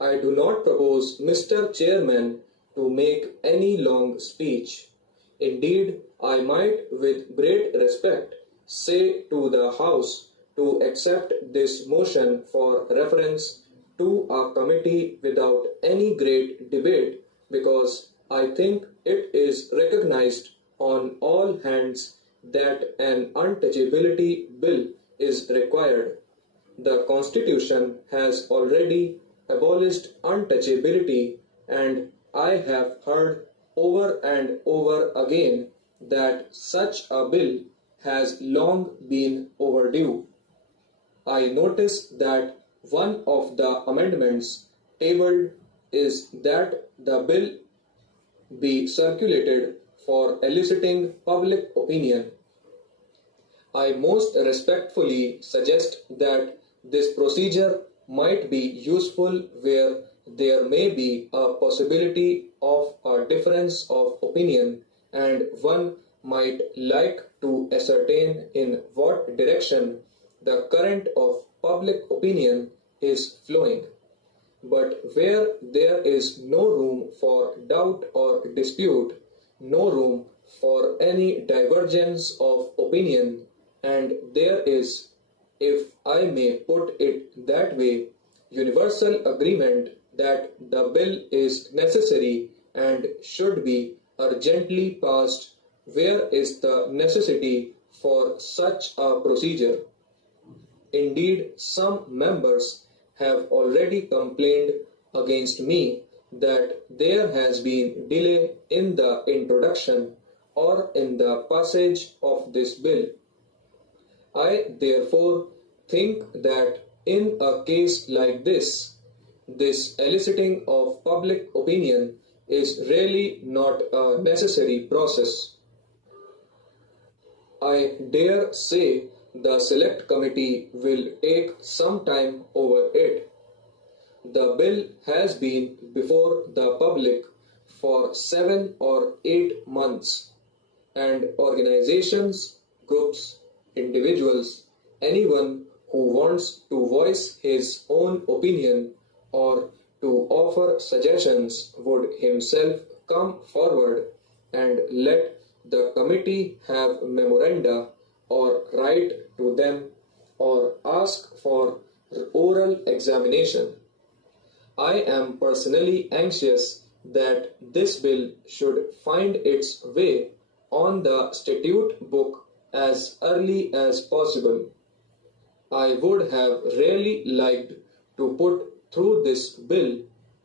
I do not propose, Mr. Chairman, to make any long speech. Indeed, I might, with great respect, say to the House to accept this motion for reference to a committee without any great debate because I think it is recognized on all hands that an untouchability bill is required. The Constitution has already abolished untouchability, and I have heard over and over again that such a bill has long been overdue. I notice that one of the amendments tabled is that the bill be circulated for eliciting public opinion. I most respectfully suggest that this procedure might be useful where there may be a possibility of a difference of opinion and one might like to ascertain in what direction the current of public opinion is flowing. But where there is no room for doubt or dispute, no room for any divergence of opinion, and there is, if I may put it that way, universal agreement that the bill is necessary and should be urgently passed, where is the necessity for such a procedure? Indeed, some members have already complained against me that there has been delay in the introduction or in the passage of this bill. I therefore think that in a case like this eliciting of public opinion is really not a necessary process. I dare say the select committee will take some time over it. The bill has been before the public for 7 or 8 months, and organizations, groups, individuals, anyone who wants to voice his own opinion or to offer suggestions would himself come forward and let the committee have memoranda or write to them or ask for oral examination. I am personally anxious that this bill should find its way on the statute book as early as possible. I would have really liked to put through this bill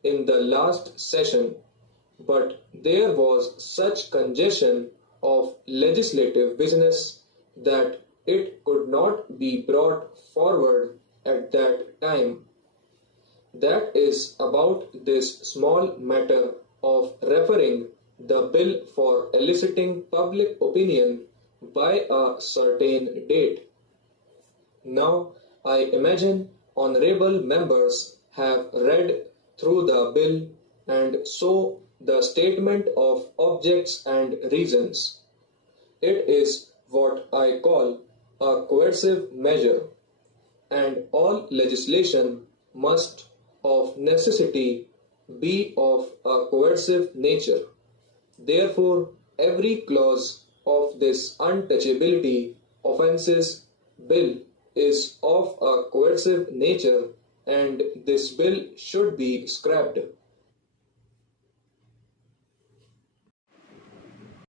in the last session, but there was such congestion of legislative business that it could not be brought forward at that time. That is about this small matter of referring the bill for eliciting public opinion by a certain date. Now, I imagine honorable members have read through the bill and so the statement of objects and reasons. It is what I call a coercive measure, and all legislation must of necessity be of a coercive nature. Therefore, every clause of this untouchability offences bill is of a coercive nature, and this bill should be scrapped.